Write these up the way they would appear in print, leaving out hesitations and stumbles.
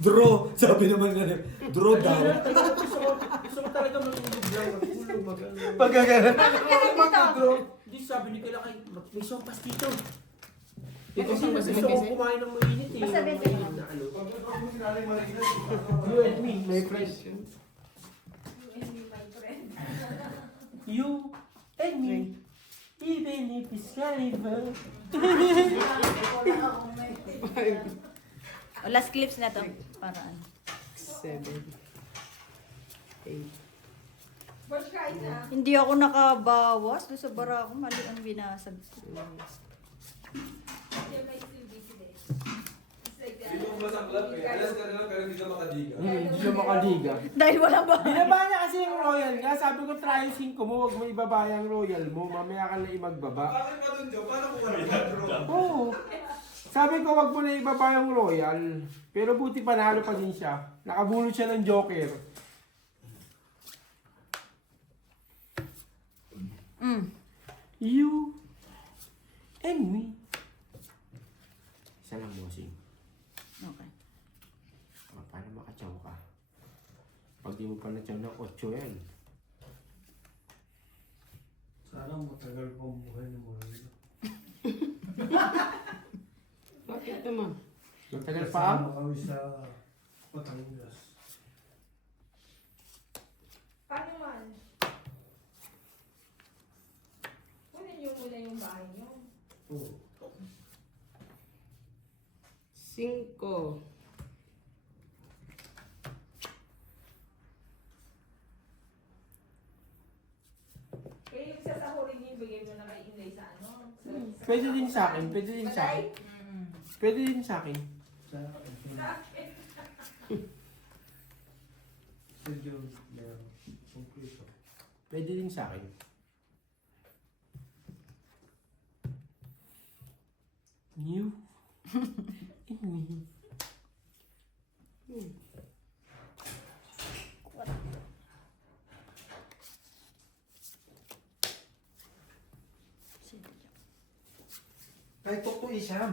Draw! Sabi naman nga draw daw. Gusto ko talaga matulog lang. Matulog mag-ano. Pagkagalan. Mag-draw. Hindi sabi ni Kila kay, may sopas dito. Ito Kasi sa gusto ko kumain ng mainit eh. Basta Yung bete. mainit na ano. You and me, my friend. You and me, even if it's carnival. O, last clips na to. Paraan. 7, 8. Hindi ako nakabawas. Doon sa bara ko, mali ang binasag. Hindi mo masaklap eh. Alas ka na lang pero hindi ka makadiga. Hindi siya makaliga. Dahil walang ba? Binaba niya kasi yung royal nga. Sabi ko, try yung 5 mo. Huwag mo ibaba yung royal mo. Mamaya ka na imagbaba. Bakit pa dun, Joe? Paano kung ano draw? Oo. Sabi ko, wag mo na ibaba yung royal. Pero buti panalo pa din siya. Nakabulot siya ng joker. You and me. Isa lang, bossing. Okay. Para makatsaw ka. Pag di mo pa natsaw ng 8 yan. Sana matagal pang buhay ni Moreno. Bakit naman? Matagal pa? Kasama kami sa Batangas. Paano man? Kunin niyo muna yung bahay niyo. Oo. 5. Kaya yung sasahurin niyo, ibigay mo na kay Inday sa ano? Pwede din sa akin. Pwede din sa akin. Pwede din sa akin. Sa Sa John meron. Kompleto. Pwede din sa akin. You and me. Kahit ito isam.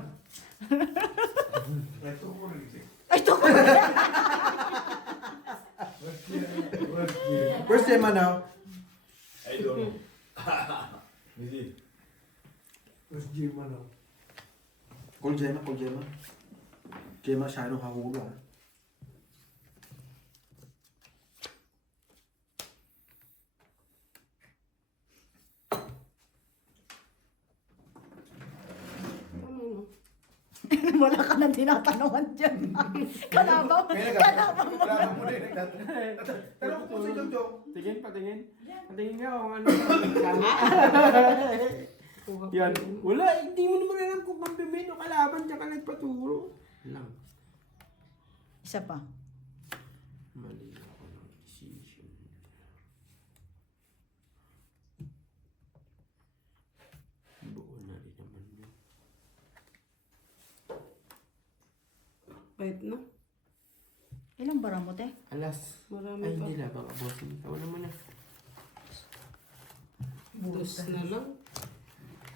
Kahit ito ko rin. Ay, ito! First time now. I don't know. Hindi. First game ano. Call Gemma, call Gemma. Gemma, siya ano hahulo ah. Tama no? Wala ka nang tinatanungan dyan. Kalabaw. Kalabaw mo. Kalabaw mo rin. Tanong ko si Jojo. Tingin, patingin. Patingin nga kung ano. Yan. Wala, hindi mo naman alam kung pampimino kalaban siya ka nagpaturo. Lang. Isa pa. Mali ako ng decision. Buo na rin naman yun. Bait na. Ilang bara mo, te? Alas. Marami Ay, pa. hindi na. Baka bossing. Tawa naman na. 2 na lang.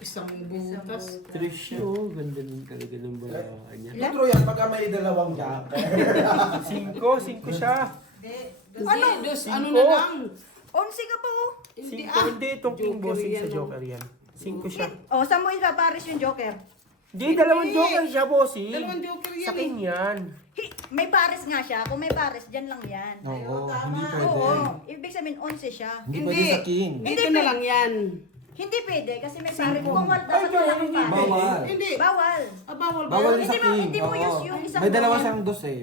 Isang butas. Trish oh. Ganda din talaga ng balaan niya. Ilan? Draw yan pagka may dalawang joker. 5 siya. Ano? Ano na lang? 11 ka pa, oh. Hindi 5, hindi itong king Joker bossing yan, sa oh. joker yan. 5 siya. Oh, saan mo ipapares yung joker? Hindi, dalawang joker siya, bossing. Dalawang joker yan Sa king yan. May pares nga siya. Kung may pares, dyan lang yan. Oo, hindi pwede. Oo. Ibig sabihin, 11 siya. Hindi pwede sa king. Dito na lang yan. Hindi pwede kasi may pares. Kung wala dapat wala kang pares. Bawal. Hindi. Bawal. Bawal ba? Bawal Hindi sa mo- king. hindi mo Oo. use yung isang May dalawa bawal. siyang dos eh.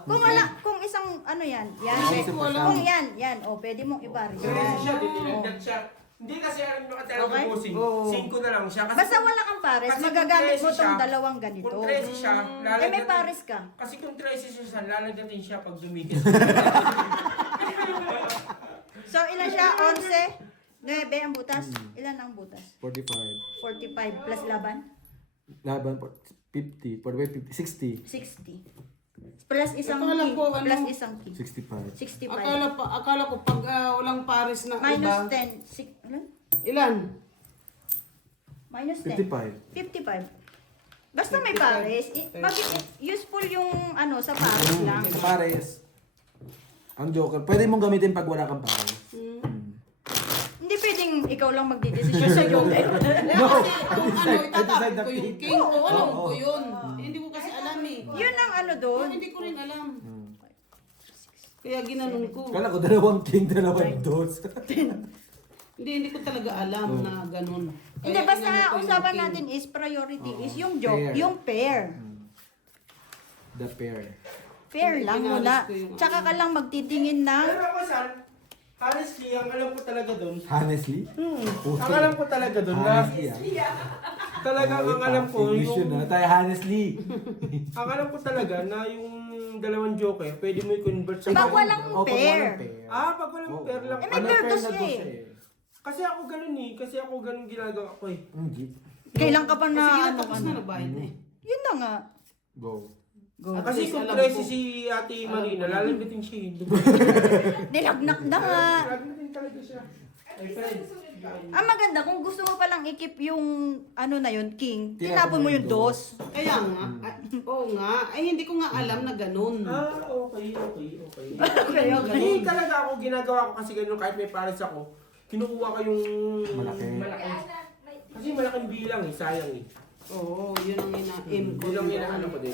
Kung wala, kung isang ano yan, yan. Isa pa siya. Kung yan, oh, pwede mong ipares. Crazy siya, ditinagdag siya. Hindi kasi alam nyo katalaga Okay. bossing. Oo. 5 na lang siya. Kasi Basta wala kang pares, kasi magagamit kung mo 13 tong siya, dalawang ganito. Kung 13 siya, Eh, may lalagyan. pares ka. Kasi kung 13 siya, lalagyan siya pag dumikit. So, ilan siya? 11? 9 ang butas? Ilan ang butas? 45. 45 plus laban? Laban po. 50. 45, 50. 60. Plus isang Akala king. ko, ano, Plus isang king. 65. 65. Akala ko pag walang pares na Minus iba. 10. Ilan? Ilan? Minus 10. 55. 55. Basta may pares. Useful yung ano sa pares lang. Sa pares. Ang joker. Pwede mong gamitin pag wala kang pares. Hindi pwedeng ikaw lang magdidesisyon sa joker. Kasi kung ano, decide itatapon the ko yung king. king. O alam ko yun. Hindi ko kasi alam eh. Yun ang ano Oh, doon. hindi ko rin alam. Kaya ginanon ko. Kala ko dalawang king, dalawang dos. Hindi ko talaga alam na ganun. Hindi, Kaya basta inano ko yung usapan king. natin is priority is yung Pair. yung pair. The pair. Pair Hindi, lang inalis muna. ko yung Tsaka ka lang magtitingin ng Pero ako, San, honestly, ang alam ko talaga doon, Honestly? ang alam ko talaga doon na, Honestly, talagang ang alam ko, English yun yung, na. Tayo honestly. ang alam ko talaga na yung dalawang joker, pwede mo i-convert sa Pag walang Oh, pag pair. walang pair. Pag walang Oo. pair lang. Eh, may pair dos na siya dos eh. Kasi ako ganun kasi ako ganun ginagawa ko eh. Hindi. Kailan ka pa Sige na na, ano ka tapos na? na nagbayad na eh. Yun na nga. Go. Go. At Kasi least kung alam crazy ko. si Ate Marina, lalambitin siya hindi. Nilagnak na nga. Lalambitin talaga siya. Ay, friend. Ang maganda, kung gusto mo palang i-keep yung ano na yun, king, Tinapon tinapon mo mo yung yung dos. Kaya nga, oo nga. Ay, hindi ko nga alam na ganun. Okay. Okay, okay. Hindi talaga ako ginagawa ko kasi ganun kahit may pares ako. Kinukuha ko yung Malaki. Kasi malaking bilang eh, sayang eh. Oo, yun ang ina-aim ko. Bilang inaano ko din.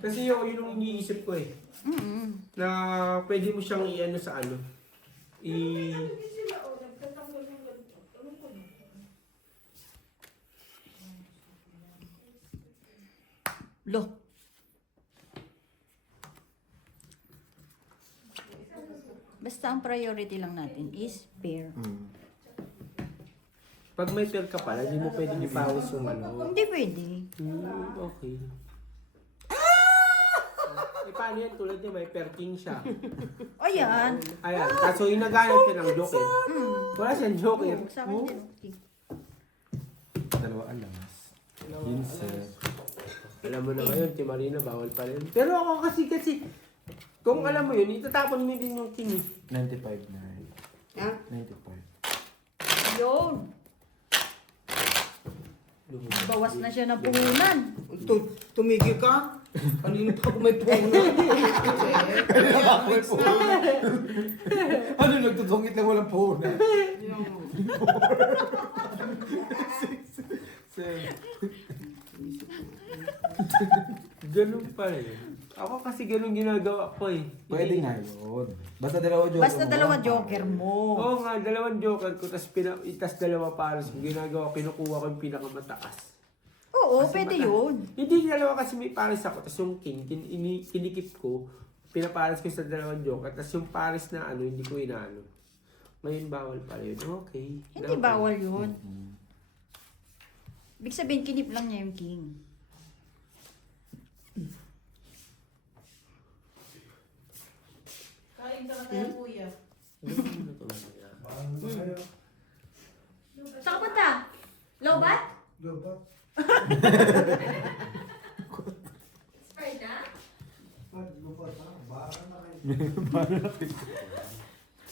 Kasi yun yung iniisip ko eh. Na pwede mo siyang i-ano sa ano. Lo. Basta ang priority lang natin is pair. Pag may pair ka pala, hindi mo pwedeng ipawis yung ano. Hindi pwede. Okay. Eh, paano yan? Tulad niya, may pair king siya. O yan. Ayan. Kaso inaganap siya ng joker. Wala siyang joker. Sa akin din. Okay. Dalawa alas. Yun sir. Alam mo na ngayon, si Marina, bawal pa rin. Pero ako kasi, kung alam mo yun, itatapon mo din yung king eh. 95 na. Ha? 95. Yun. Bawas na siya ng puhunan. Tumigil ka? Kanina pa ako may puno. Ano nagtutungit lang walang puhunan? Ganun pa rin. Ako kasi ganun ginagawa ko eh. Pwede nga yun. Basta dalawa joker. Basta dalawa joker mo. Oo nga, dalawang joker ko, tas dalawa pares ko. Ginagawa, kinukuha ko yung pinakamataas. Oo, Kasi pwede yun. Hindi dalawa kasi may pares ako, tas yung king, kinikip ko, pinapares ko sa dalawang joker, tas yung pares na ano, hindi ko inaano. Ngayon bawal pala yun. Okay. Hindi bawal yun. Ibig sabihin, kinip lang niya yung king. Kain ka na tayo, kuya. Bahan ba kayo? Saan ka punta? Lobat? Dapat. Sprite na? Lupat na. Bahan na kayo.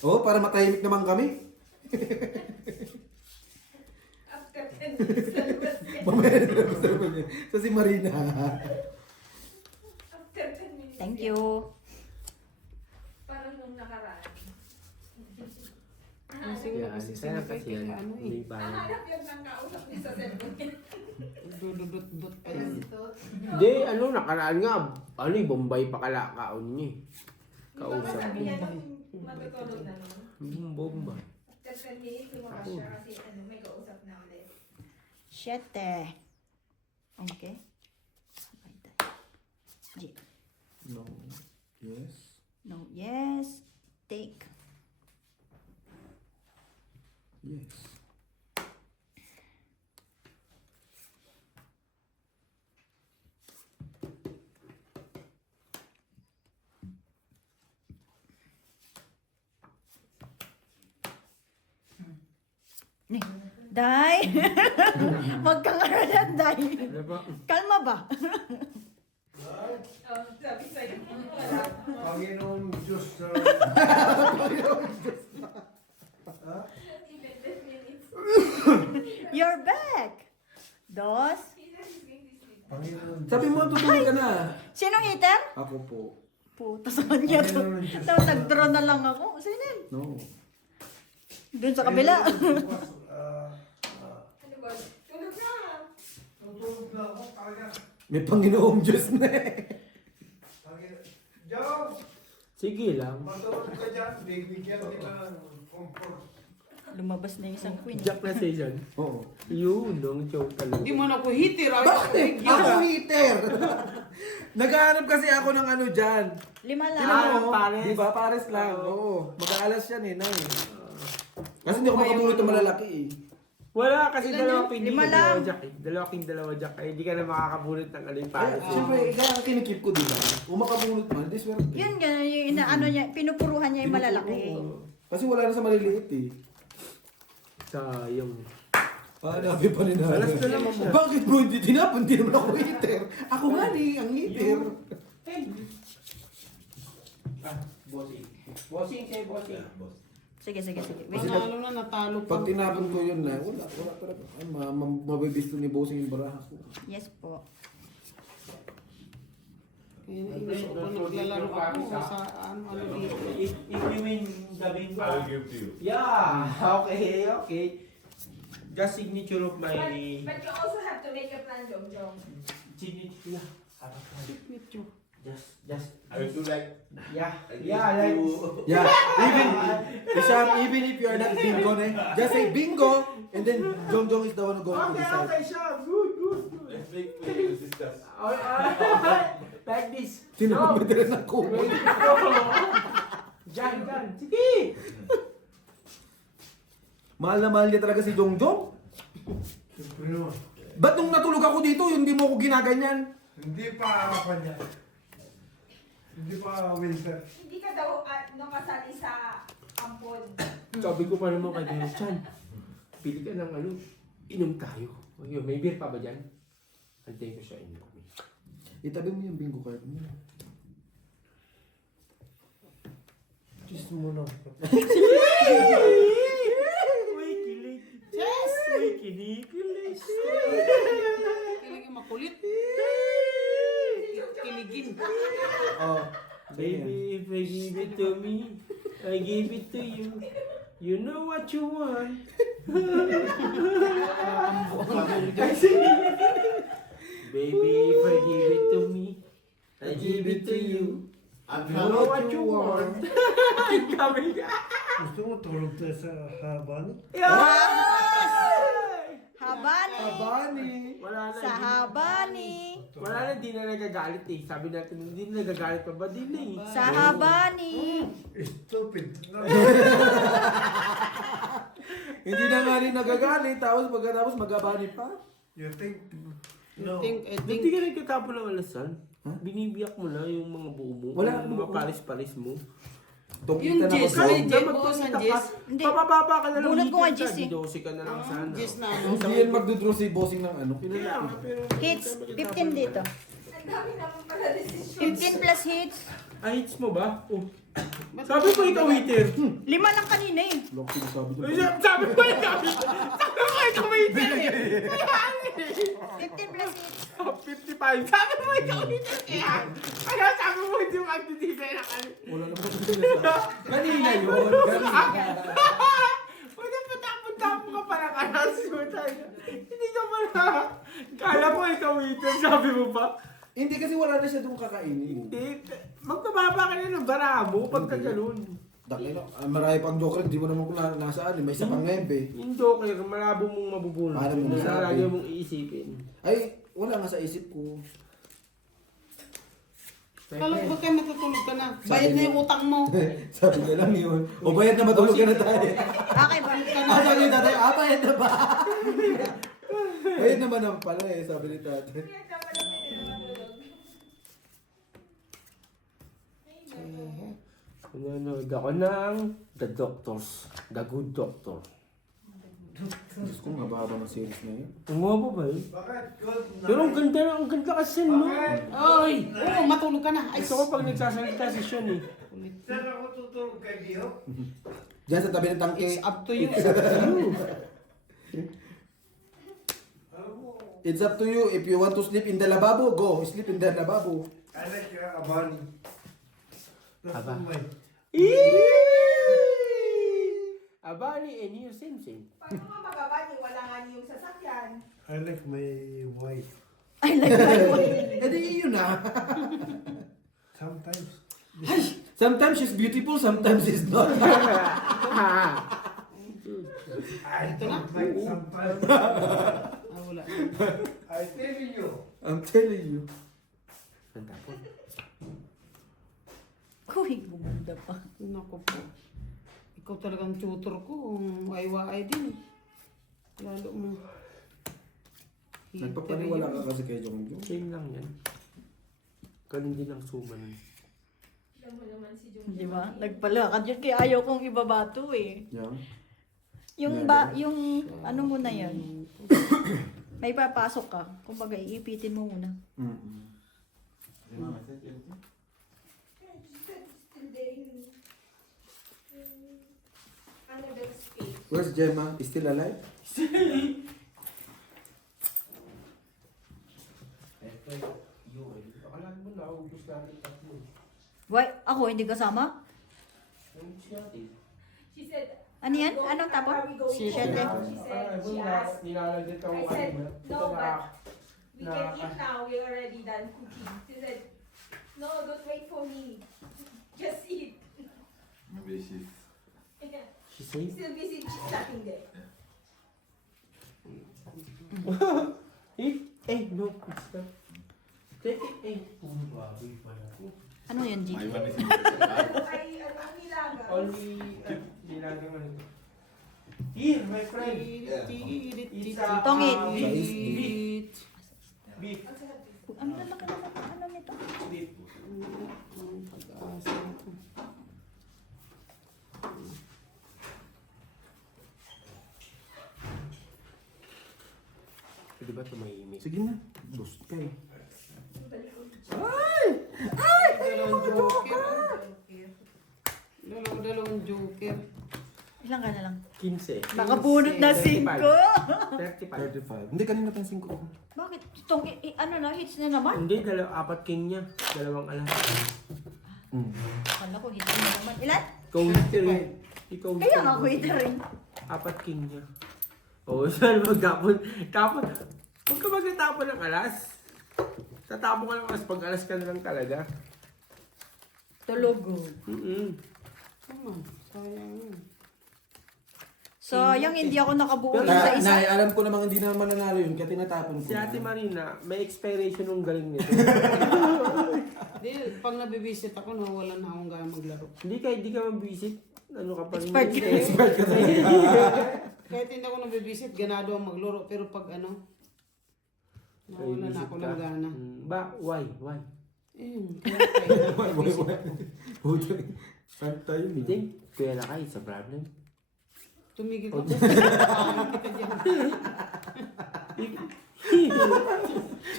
Oo, para matahimik naman kami. After 10 minutes na labas yan. Mamaya na lang gusto ko niya. So si Marina. After 10 minutes. Thank you. Parang nung nakaraan. Sana kasi yan, ano eh. may bayan. Nahanap lang ng kausap niya sa cellphone. Dududut-dut pa yan. Hindi, ano, nakaraan nga, ano eh, Bombay pa kalakaon niya eh. Kausap. Sabi niya nung matutulog na nun. Bombay. After 10 minutes, lumakas siya kasi ano, may kausap na ulit. Siyete. Okay. G. No. Yes. No, yes. Take. Yes. Ni. Day. Huwag kang aralan, Day. Ano ba? Kalma ba? Oh, sabi sa'yo. Wala. Panginoon Diyos sa... Ha? Even 10 minutes. You're back. Dos. He said he's going to sleep. Panginoon Diyos. Sabi mo, tutulog ka na. Sinong eater? Ako po. Puta sa kanya to. Panginoon Diyos. Tapos nag-draw na lang ako. Sino yun? No. Doon sa kabila. Bukas, Ano ba? Tulog na. tutulog na ako. Talaga. May Panginoong Diyos na eh. Panginoon. Joe! Sige lang. Matulog ka dyan. Bibigyan kita ng comfort. Lumabas na yung isang queen. Jack na season. Oo. Yun, dong joke talaga. Hindi mo na ako hitir. Ayaw ako Bakit? bigyan. Ako heater! Naghahanap kasi ako ng ano dyan. 5 lang. Tingnan mo, pares. di ba? Pares lang. Oo. Oo. Mag-aalas yan eh, nay. Kasi hindi ako makabulot ng malalaki eh. Wala kasi Ilan dalawa yun? pindi 5 ka lang. dalawa jack eh. Dalawa jack eh. Hindi ka na makakabulot ng ano yung Kaya, pares. siyempre, kaya ang kinikip ko, di ba? Kung makabulot man, di swerte. Yun, ganun, yung inaano niya, pinupuruhan niya yung malalaki. Oo. Kasi wala na sa maliliit eh. Sayang. Hanapin pa ni nanay. Alas na lang siya. Bakit bro, hindi tinapon? Hindi naman ako heater. Ako nga ni, ang heater. Bossing. Bossing sa'yo, bossing. Sige. Wait. Natalo na, natalo pa. Pag tinapon ko yun na, wala talaga. Ay, mabibisto ni bossing yung baraha ko. Yes po. Inis ko pa naglalaro ako sa ano dito. If you win the win I'll give to you. Yeah, okay. Just signature of my But you also have to make a plan, Jong Jong. signature. Signature. Just. I will do like. Yeah, like like. Yeah, even if you are not bingo, just say bingo, and then Jong Jong is the one who going to decide. Okay, siya. Good. Let's make play sisters. Like this. Sino mo din ng kumot? Diyan. Sige. Mahal na mahal niya talaga si Jong Jong. Siyempre naman. Ba't nung natulog ako dito, hindi mo ako ginaganyan? Hindi pa harapan niya. Hindi pa winter. Hindi ka daw nakasali sa ampon. Sabi ko pa naman kay Dennis Chan, pili ka ng ano, inom tayo. Ayun, may beer pa ba dyan? Antayin ko siya inom. Itabi mo yung bingo card mo. Kiss mo na. Uy, kilig. Yes! Uy, kilig. Kiligin makulit. Kiligin. Oh, Baby, if I give it to me, I give it to you. You know what you want. Baby, if I give it to me, I give it to you. You know what you want. Kami ka. Gusto mo tulog tayo sa haban? Habani. Abani. Wala na. Sa habani. Wala na, di na nagagalit eh. Sabi natin, hindi na nagagalit pa ba? Di na eh. Sa habani. Stupid. No. Hindi na nga rin nagagalit, tapos pagkatapos mag-abani pa. You think? I No. think, Hindi ka nagkatapo ng alasan. Ha? Binibiyak mo na yung mga buo mo. Wala, Yung mga buo. paris-paris mo. Yung Tukitan ako Jess, sa may Kahit Jess, na buo sa magkita Jess. ka, Hindi. papababa ka na lang. Bunot ko nga, weekend Jess ka, eh. di 12 ka na lang sana. Jess na ano. Hindi yan magdodraw si bossing ng ano. Kaya nga, pero... Hits. 15 dito. Ang dami naman pala decision. 15 plus hits. Hits mo ba? Oh. Sabi ko ikaw waiter. 5 lang kanina eh. Lok sinasabi ko. Sabi ko ikaw waiter. Sabi ko ikaw waiter eh. 15 plus hits. 55. Sabi mo ikaw waiter kaya. Kaya sabi mo hindi mo magdidibay na kami. Wala naman ako sinasabi. Kanina yun. Kanina. Pwede patapon-tapon ka pala kanas mo tayo. Hindi ka pala. Kala ko ikaw waiter. Sabi mo pa. Hindi kasi wala na siya doon kakainin. Hindi. Magpababa ka na ng bara mo pagka ganun. Daki na. Marami pang joker, hindi mo naman kung nasaan. May isa pang ngempe. Yung joker, malabo mong mabubulot. Paano mo masabi? Lagi mong iisipin. Ay, wala nga sa isip ko. Kala ko ba kayo matutulog ka na? Bayad na yung utang mo. Sabi niya lang yun. O bayad na matulog ka na tayo. Okay ba? Sabi ni tatay, bayad na ba? Bayad naman naman pala eh, sabi ni tatay. Kaya dapat lang pwede na matulog. Nanonood ako ng The Doctors. The Good Doctor. Diyos ko, mababa ng series na yun. Umaba ba eh? Bakit? Good. Pero ang ganda kasi no. Ay! Oo, matulog ka na. Ay, Gusto ko pag nagsasalita si Sean eh. Saan ako tutulog kay Dio? Diyan sa tabi ng tangke. it's up to you. It's up to you. If you want to sleep in the lavabo, go. Sleep in the lavabo. I like Abani. That's Aba. my... Abani and you same. Paano nga magabani? Wala nga niyong sasakyan. I like my wife. I like my wife. Eh di yun na. Sometimes. Sometimes she's beautiful, sometimes she's not. I don't like sometimes. Ah, wala. I tell you. I'm telling you. Ang tapon. Uy, bumunda pa. Naku po. Ikaw talagang tutor ko. Waay-waay din eh. Lalo mo. Nagpapaniwala ka kasi kay Jong Jong. Same lang yan. Ganun din ang suma nun. Alam mo naman si Jung. Di ba? Nagpalakad yun kaya ayaw kong ibabato eh. Yeah. Yung ano mo na yan. May papasok ka. Kumbaga, iipitin mo muna. Still there in another space. Where's Gemma? Is still alive? Alam mo na, ubus natin tatlo. Why? Ako, hindi kasama? Ubus natin. She said, Ano yan? Anong tapon? "Are we going Si home?" Shete. She asked. Nilalagyan ka I mo said, ano. no, but we can eat now. We already done cooking. She said, no, don't wait for me. Just eat. Maybe she's... She say? Still busy chatting there. No, it's not. Take it, baboy pala. Ano yun, G? My one is... Ay, ano, nilaga. Only, nilagang ano. Here, my friend. It's a... Tongit. Beef. Beef. Ang lalaki naman ang ano nito. Beef. Pag-asa ko. Pwede ba tumahimik? Sige na. Bust ka eh. Dalawang joker. Dalawang joker. Ilang ka na lang? 15. Nakabunot na 5. 35. 35. Hindi, kanina pa yung 5 ko. Bakit? Itong, ano na, hits na naman? Hindi, 4 king niya. 2 alas. Akala ko, hits na naman. Ilan? Ikaw hiti rin. Ikaw hiti Kaya rin. nga, hits rin. 4 king niya. Oo, saan magtapon? Tapon. Huwag ka magtatapon ng alas. Tatapon ka ng alas pag alas ka na lang talaga. Tulog. Tama. Sayang yun. So, yung hindi ako nakabuo Pero sa isa. Alam ko namang hindi naman nanalo yun, kaya tinatapon ko. Si Ate Marina, may expiration ng galing nito. Di, pag nabibisit ako, nawalan na akong gaya maglaro. Hindi ka mabisit. Ano ka pa rin? Expert ka. Expert ka sa Kahit hindi ako nabibisit, ganado ang maglaro. Pero pag ano, nawalan na ako ng gana. Why? Kaya nabibisit ako. Saan tayo? You think? Pera ka, it's a problem. Tumigil ka. Pangit ka dyan.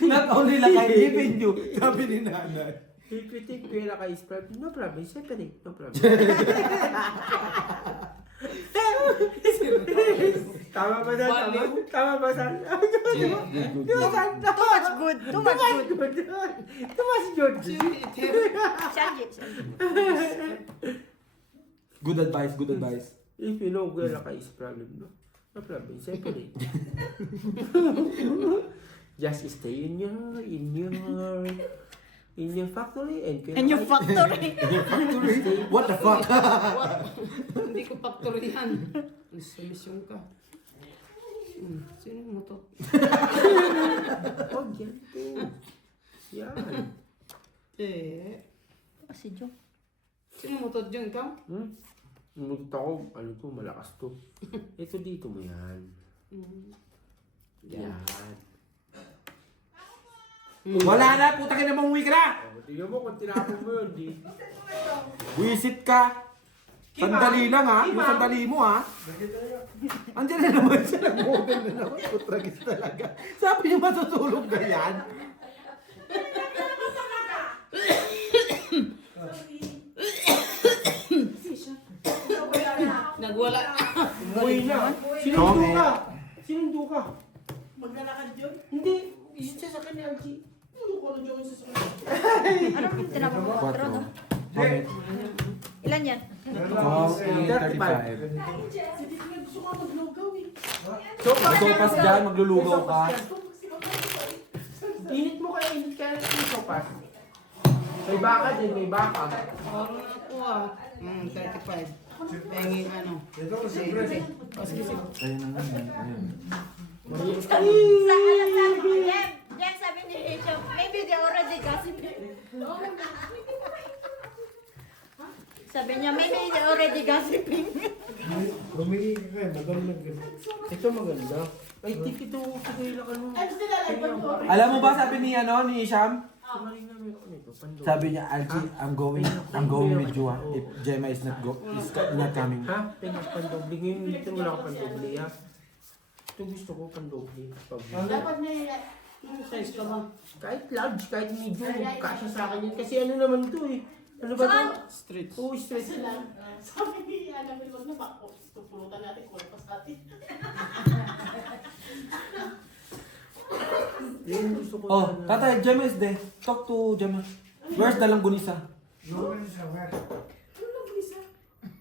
Not only like I given you, sabi ni nanay. If you think pera ka is problem, no problem. Separate, no problem. Tama ba na? Tama ba sa? Too much good. Too much good. Too much good. Sanjit. Good advice. If you know pera ka is problem, no problem. Separate. Just stay in your factory and pera And your ka- factory. What the fuck? What? Hindi ko factory yan. Misyon ka. Sino mo to? Huwag yan to. Yan. Si Jo. Sino mo to? Diyan ikaw? Nagta ko, ano to, malakas to. Ito dito mo yan. Yan. Wala na, puta ka na, uwi ka na! Tingnan mo kung tinapon mo yun, di. Wisit ka! Sandali lang ha. Yung sandali mo ha. Andiyan na naman siya. Nag-model na naman. Putragis talaga. Sabi niyo matutulog na yan. Nagwala. Umuwi na. Sinundo ka. Sinundo ka. Maglalakad yun? Hindi. Isa siya sa kanya, Algie. Ano ko lang yun sa sakit? Ano yung tinawag mo? 4, no? Ilan yan? 35. Gusto ko maglugaw eh. Sopas dyan, maglulugaw ka. Init mo kaya, init kaya ng sopas. May baka din, may baka. Parang ako ah. 35. Penging ano. Ito ko siyempre. Sige, sige. Ayun na nga. Ayun. Sa alam sa Jem, sabi ni Rachel, maybe they already gossiping. Sabi niya, maybe they already gossiping. Bumili ka kayo, madam na gano'n. Ito maganda. Ay, ito lang ano. Alam mo ba sabi ni Isham? Kumarin namin ako nito, pandog. Sabi niya, Algie, I'm going with you ha. If Gemma is not not coming. Ha? Pinas pandobli. Ngayon dito wala ako pandobli ha. Ito gusto ko pandobli. Dapat na yung size ka ba? Kahit large, kahit medium, kasya sa akin yun. Kasi ano naman ito eh. Ano ba ito? Street. Oo, straight lang. Sabi ni Alam Ilog na ba? Tupulutan natin, kulpas natin. Yun gusto ko. Oh, sana. tatay, Gemma is there. Talk to Gemma. Where's the langgunisa? Yun sa where?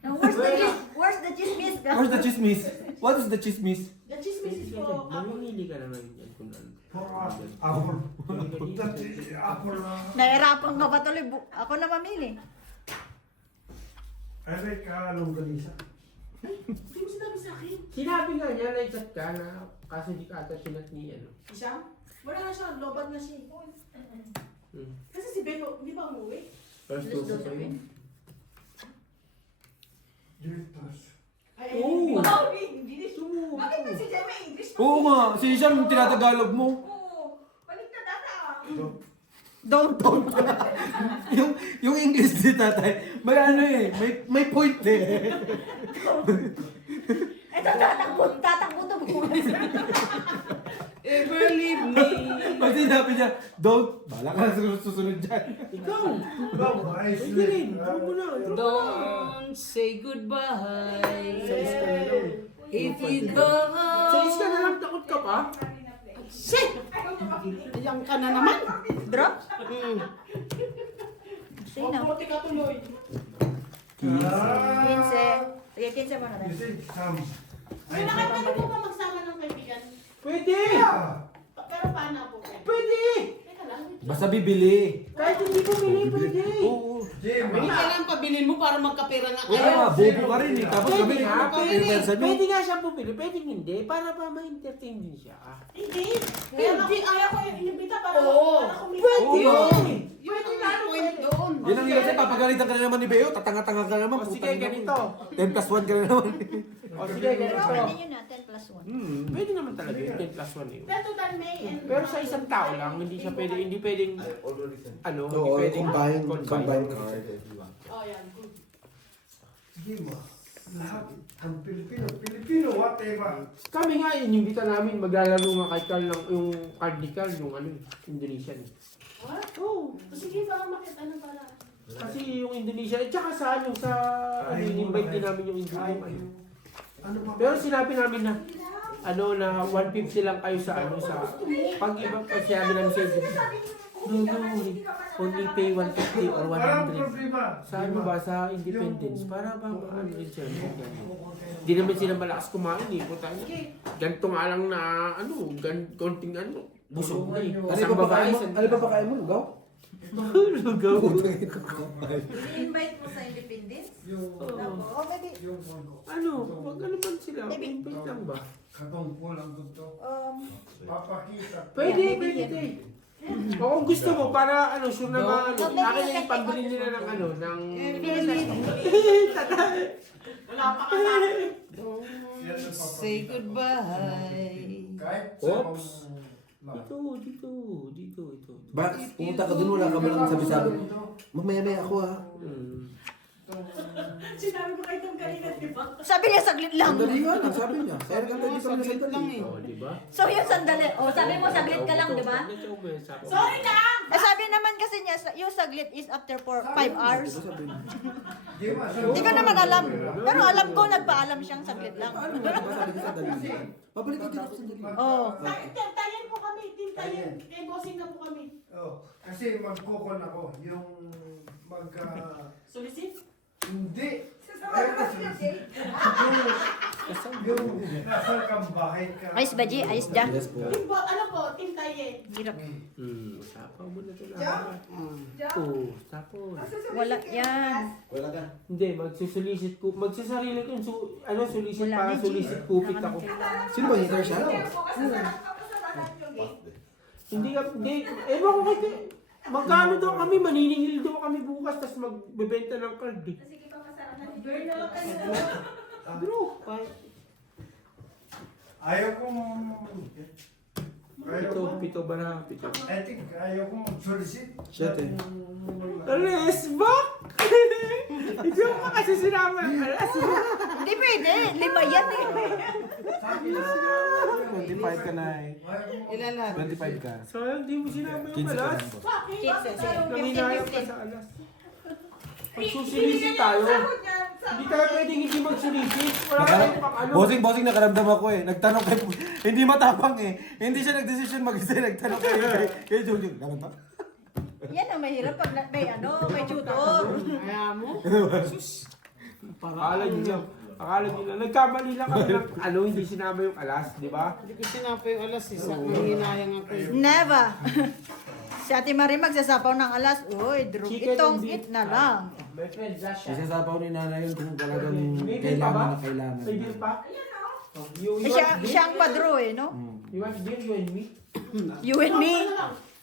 Now, where's the chismis? Where's the chismis? What is the chismis? The chismis is Pwede for ka, mamimili ka naman yan kung ano. For apple. That is apple. Nahirapan ka ba tuloy? Ako na mamili. I like longganisa. Hindi mo sinabi sa akin. Sinabi nga niya, na-chat ka na kaso di ka ata sinat ni ano. Isang? Wala na siya, lobat na siya. Kasi si Beko, hindi ba umuwi? First Let's dose do ko yun. Doritos. Ay, Oo. Wow, English. Sumuko. Bakit ba si Gemma English? Oo nga, si Isham tinatagalog mo. Oo. Balik na data. Don't. Yung English ni tatay, may ano eh, may point eh. Ito, tatakbo to bukas. Ever leave me. Pag sinabi niya, don't, bala ka na susunod dyan. Ikaw! No, I Hindi rin. sleep. Draw mo na. Draw mo na. Don't say goodbye. Sa is ka na lang. If you go. Sa is ka na lang, takot ka pa? Shit! Ayan ka na naman. Drop? Mm. Say na. Mabuti ka tuloy. 15. Ah, Sige, 15 mo na you rin. see, Sam. Ay, nakapali po ba magsama ng kaibigan? Pwede! Yeah. Pero paano po? Pwede! Teka lang. Basta bibili. Kahit hindi bumili, pwede! Oo. Jim, Hindi kailangan pabilin mo para magkapera nga Oo nga, kayo. bobo ka rin eh. Tapos Pwede kami, nga, pwede. perversa nyo. Pwede nga siya bumili, pwede hindi. Para ba ma-entertain din siya. Hindi. Kaya hindi. Ayaw ko yung inibita para kumita. Pwede! Oo. Yun ang point doon. Yun ang kasi papagalitan ka na naman ni Beo, tatanga-tanga ka na naman. O sige, putang ina mo. ganito. 10 plus 1 ka na naman. O sige, ganito. Pwede yun na, 10 plus 1. Pwede naman talaga yung 10 plus 1 yun. Beto than May and Pero sa isang tao lang, hindi siya pwede, hindi pwedeng, ano, hindi Oo, pwedeng combine card. Oh, yan. Good. Sige mo. Lahat ang Pilipino, whatever. Kami nga, inimbita namin, maglalaro nga kay Carl ng yung card ni Carl, yung ano, Indonesian. What? Oo. Sige, baka makita ano para. Kasi yung Indonesia, at saka sa ano, sa, ano, invite din namin yung Indonesia. Ano ba? Pero sinabi namin na, ano, na 150 lang kayo sa, ano, sa, pag iba, pag sinabi namin sa no, only pay 150 or Parang 100. problema. Sa ano ba, sa independence, para ba, ano din siya, hindi naman sila malakas kumain eh, puta niya. Ganito nga lang na, ano, konting ano, busog na eh. Ano Isang ba babae, pakain mo? Ano ba pakain mo? Lugaw? Lugaw. I-invite mo sa Independence? Oo, maybe. Ano, wag ano man sila, invite lang ba? Katong po lang ito. Papakita. Pwede, pwede. O kung gusto mo, para ano, sure na ba, ano, akin yung pambili nila ng ano, ng... Wala pa ka sa akin. Say goodbye. Kahit Oops. Dito, ito. Ba, pumunta ka dun, wala ka man lang sabi-sabi. Mamaya-maya ako ha. Sinabi ko kayo itong kanina, di ba? Sabi niya saglit lang. Sandali nga lang, sabi niya. Kaya nagkanta dito kami na Saglit lang sandali. eh. Oh, di ba? So yung sandali, oh sabi mo saglit ka lang, di ba? Sorry na! Eh sabi naman kasi niya, yung saglit is after 5 hours. Sabi niya. Di ba? Hindi ko naman alam. Pero alam ko, nagpaalam siyang saglit lang. Ano mo, diba sabi niya sandali? Babalik ka dito sandali. Oh. Tayan po kami, team tayan. Kay bossing na po kami. Oh, kasi magkukon ako. Yung Solicit? Hindi. Yung nasa kang bahay ka. Ayos ba, G? Ayos dyan? Yes po. Team po, ano po, team tayan. Hirap. Usapaw mo na ito lahat. Oh, tapos. Wala yan. Wala ka. Hindi, magsusulisit ko. Magsasarili ko yung sulisit Wala para na, G. sulisit kupit Wala ako. naman kailangan. Sino ba hitter siya? Hindi ka, hindi, ewan ko kasi, magkano daw kami, maniningil daw kami bukas, tapos magbebenta ng card eh. Sige pa, masarap na ni Burn na lang kayo. Bro, Ayaw kong... pito ba na? Pito. I think ayaw kong mag-solicit. Shit eh. Alas ba? Hindi mo pa kasi sinama. Alas ba? Hindi pwede. 5 yan eh. Sabi na 25 ka na eh. Ilan lahat? 25 ka. So, hindi mo sinama yung 15 ka alas. lang po. Bakit? Kids, Bakit tayo? Nanginayang pa sa alas. Magsusulisit tayo. Hindi tayo pwedeng hindi magsulisit. Wala tayong pang ano. Bossing nakaramdam ako eh. Nagtanong kay... Hindi matapang eh. Hindi siya nag-decision mag-isa. Nagtanong kay Junjun. Ganun ba? Yan ang mahirap pag may tutor. Kaya mo? Akala nyo lang. Nagkamali lang kami ng hindi sinama yung alas, di ba? Hindi ko sinapa yung alas eh. Nanginayang ako eh. Never. Si Ate Marie magsasapaw ng alas. Uy, Chicken itong and beef. it na lang. My friend, last shot. Isasapaw ni nanay yun kung talagang May beer pa ba? kailangan na kailangan. May beer pa? Oh, you Eh, siya ang padro eh, no? You want beer, you and me? You and me.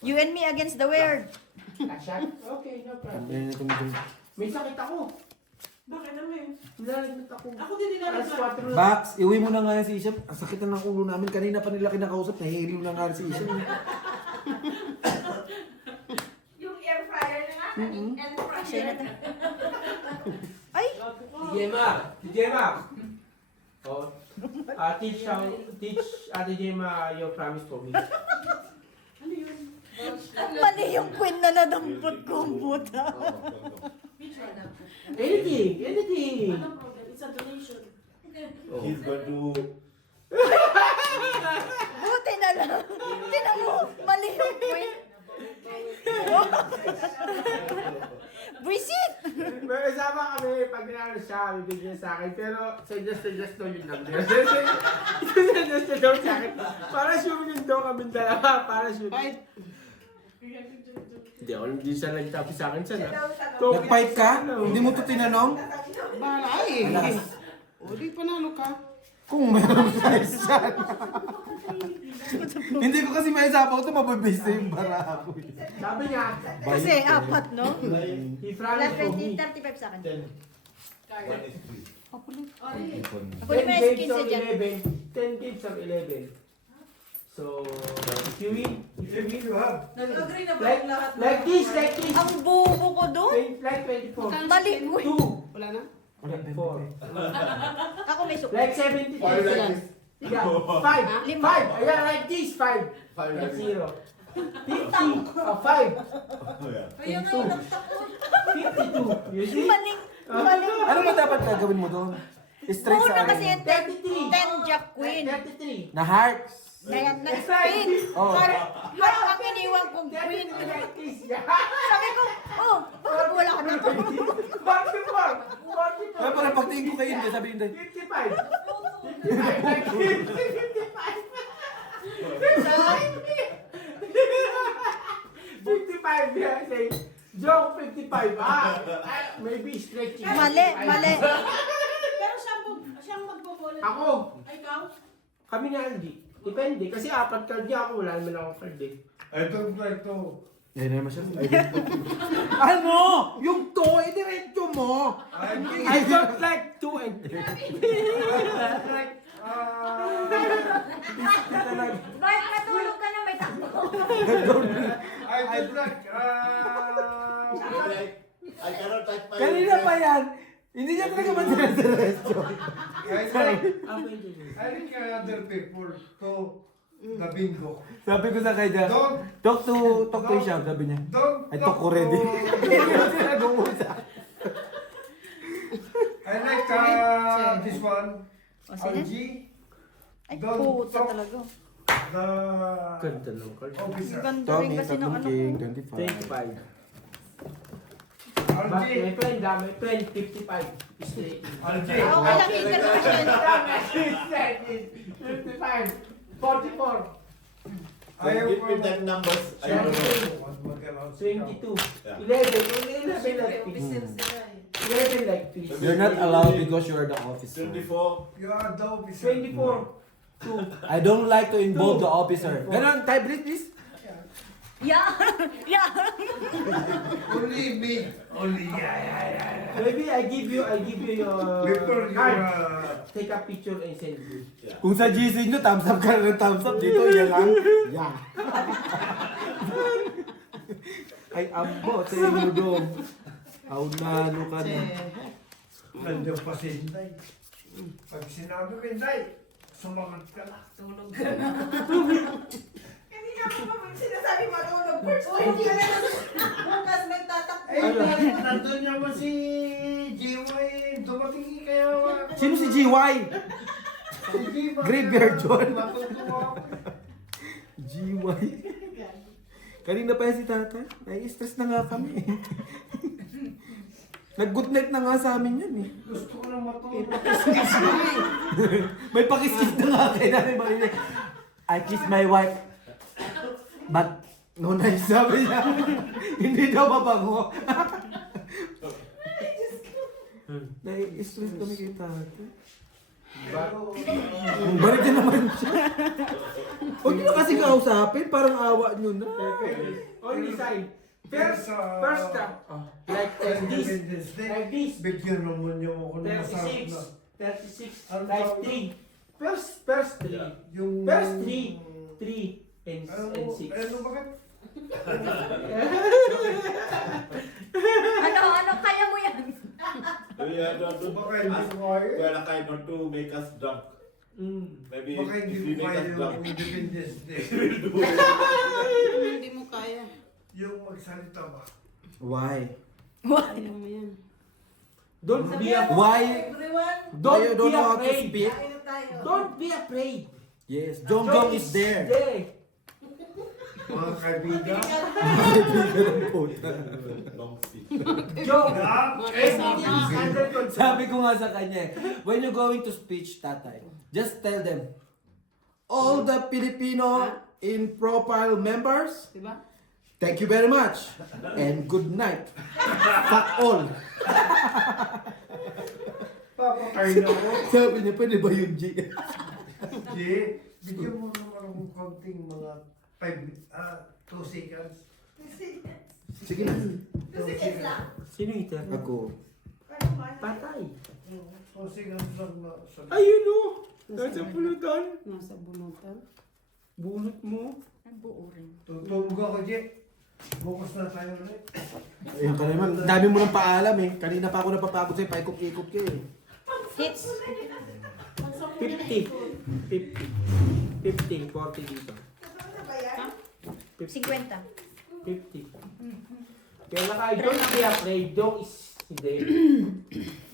You and me against the world. Last shot? Okay, no problem. Ayun na itong... May sakit ako. Bakit naman? Nalagnat ako. Ako din Alas nilalagyan. 4 na. Bax, iuwi mo na nga yan si Isham. Ang sakit na ng ulo namin. Kanina pa nila kinakausap. Nahihili mo na nga si Isham. Yung air fryer na nga. Air Siya na fryer. Ay! Gemma. Oh, teach Ate Gemma your promise for me. Mali yung queen na nadampot-kumpot ha. Anything. Anong problem? It's a donation. He's going to Buti na lang. Tinan mo, mali yung queen. Visit! May kasama kami pag ginano siya, bibigyan sa akin. Pero suggest daw yun lang. Suggest daw sa akin. Para sure yun daw kami dalawa. Para sure. Kahit Hindi siya nagtapos sa akin siya na. Nag-fight ka? Hindi mo ito tinanong? bahala eh. O di panalo ka. Kung meron sa isa. Hindi ko kasi may isapaw ito. Mababase na yung bara ako. Sabi niya, Kasi apat, no? he promised for me. 35 sa akin. 10. 1 is 3. Ako 10 naman is games 15 of dyan. 11. 10 games of 11. So, if you win, If you have. Nag-agree na ba yung lahat? like this. Ang bobo ko doon. Like 24. Mali, uy. 2. Wala na? 4. Ako may suko. Like 72. Ilan? 5. Lima. 5. Ayan, like this. 5. 5 Like like 0. 50. 5. Oh, yeah. Kaya nga, nagtakot. 52. You see? Maling, maling. Ano ba dapat gagawin mo doon? Straight sa Una kasi akin. yung 10 jack queen. 33. Na heart. Na-spin. Oh. Heart ang iniwan kong queen. Like this. Yeah. Sabi ko, oh, bakit wala ka na to? 44. Kaya parang pagtingin ko kayo hindi, sabi hindi. 55. 55, yeah, say, joke 55, maybe stretching. Mali, mali. Pero siyang magpo-follow. Ako, Ay, ikaw? kami nga hindi. Depende, kasi 4 card niya ako, wala naman akong card eh. I don't like to. Yan na naman siya. Ano? Yung to, idiretso mo. I don't like 2 and 3. Like, Bakit natulog ka na may takbo? I don't like, I cannot touch my Kanina pa ba yan? Hindi niya talaga mandiyan sa restaurant. Ah, pwede rin. I think other people to the bingo. Sabi ko sa kanya, talk to siya, sabi niya. Don't I talk already. Hindi ko sila nag-uusap. I like this one. O, sige. RG. Ay, Don't puta talk. talaga. The Ganda ng card. officer. Ganda rin kasi ng ano ko. 25. RG. But my friend, my friend, 55. Straight. RG. Ah, okay lang, international. 55. 44. Ayaw Give ko me that numbers. I don't know. 22. Yeah. 11 like this. 11 like this. You're not allowed because you're the officer. 24. You are the officer. 24. 2. I don't like to involve the officer. Ganon, type please. Yeah. Yeah. Only me. Only Maybe I give you your Before you card. Take a picture and send you. Kung sa GC nyo, thumbs up ka na ng thumbs up. Dito, yan lang. Yeah. Ay, ambo, sa inyo dong. Aw, nalo ka na. nandiyan pa si Inday. Pag sinabi ko Inday, sumagot ka na. Hindi na ako pa sinasabi matulog. First time yun na bukas may tatakbo. Nandun naman si GY. Dumating kaya. Sino si GY? Si GY. Graveyard John. Matutuwa ako. GY. Kanina pa yan si tatay. Nai-stress na nga kami. Nag-good night na nga sa amin yan eh. Gusto ko na matulog. May pakiskis na nga kay Nanay Marinek. I kiss my wife. But, no nice sabi niya. Hindi daw mabango. Nai-stress kami kay tatay. Balik na naman siya. Huwag nyo na kasi kausapin. Parang awa nyo na. Only sign. First step. Like this. Like this. Bigyan naman niyo ako ng masarap 36. na. 36. Like 3. First 3. Yung... First 3. 3 and 6. Ano bakit? Ano, kaya mo yan? We are not to Baka hindi ask ko kaya. Kuya not to make us drunk. Maybe Baka if hindi we ko make kaya us yung drunk, Independence Day. we'll do it. Hindi mo kaya. Yung magsalita ba? Why? Ano mo yan? Don't be afraid. Why? Everyone, Why you don't be know how to afraid. speak? tayo tayo. Don't be afraid. Yes, Jong Jong is there. Mga kaibigan. Long seat. Jong, Ah, everything is under control. Sabi ko nga sa kanya, when you're going to speech, tatay, just tell them, all the Filipino in profile members, Diba? thank you very much, and good night. Fuck all. papakain ako. Sabi niya, pwede ba yun, G? Jay, bigyan mo naman akong konting mga 2 seconds. Sige na. 2 seconds. Sino ito? Ako. Patay. 2 seconds lang na sabi. Ayun o. Nasa pulutan. Nasa bunutan. Bunot mo. Ang buo rin. Tutulog ako, Jay. Bukas na tayo ulit. Ayun ka naman. Ang dami mo ng paalam eh. Kanina pa ako napapagod sa'yo, paikot-ikot ka eh. Hits. 50. 40 dito. 50. 50. Kaya naka, don't be afraid. Don't is there.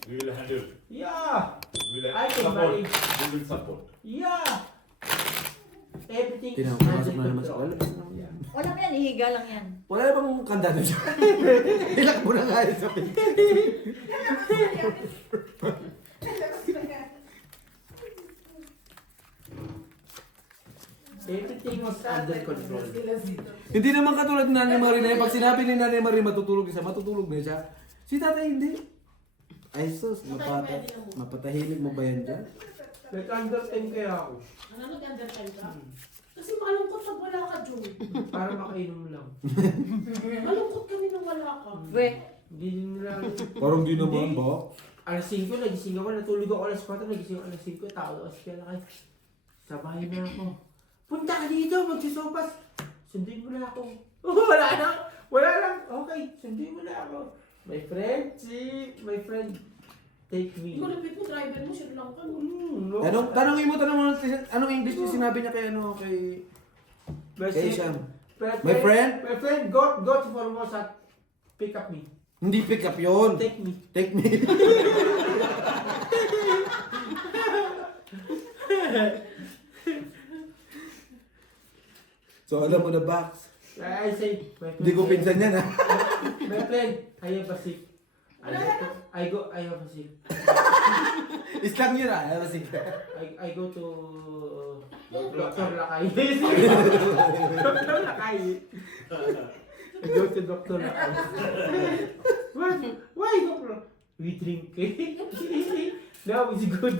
We will handle. Yeah. We will I can support. manage. We will support. Yeah. Everything is Pinapasok under na naman sa control. wala. Yeah. Wala mo yan, ihiga lang yan. Wala na bang kandado siya? Ilak mo na nga yun sa pinto. Everything is under control. Hindi naman katulad ni Nanay Marina. Pag sinabi ni Nanay Marina matutulog siya, matutulog na siya. Si tatay hindi. Ay sus, mapatahimik mo ba yan dyan? Nag-undertime kaya ako. Ano nag-undertime ka? Kasi malungkot pag wala ka, Joey. Para makainom lang. Malungkot kami nang wala ka. We, Hindi nila. Parang di naman ba? Alas 5, nagising ako. Natulog ako alas 4, nagising ako alas 5. Tao kasi kaya na kayo. Sabay na ako. Punta ka dito, magsusopas. Sundin mo na ako. Wala na. Wala lang. Okay, sundin mo na ako. My friend, my friend, take me. Yung malapit mo, driver mo, Sri Lanka. No. Tanongin mo, anong English yung sinabi niya kay My kay friend, Siam? My friend? My friend, go to Formosa, pick up me. Hindi pick up yun. Take me. Take me. So alam mo na, Bax. I say, my friend. Hindi ko pinsan yan, ha? My friend, I have a sick. I have a sick. Islang yun, ha? Alam mo, sige. I go to Dr. Lakay. Dr. Lakay. I go to Dr. Lakay. What? Why, Dr.? We drink. Now it's good.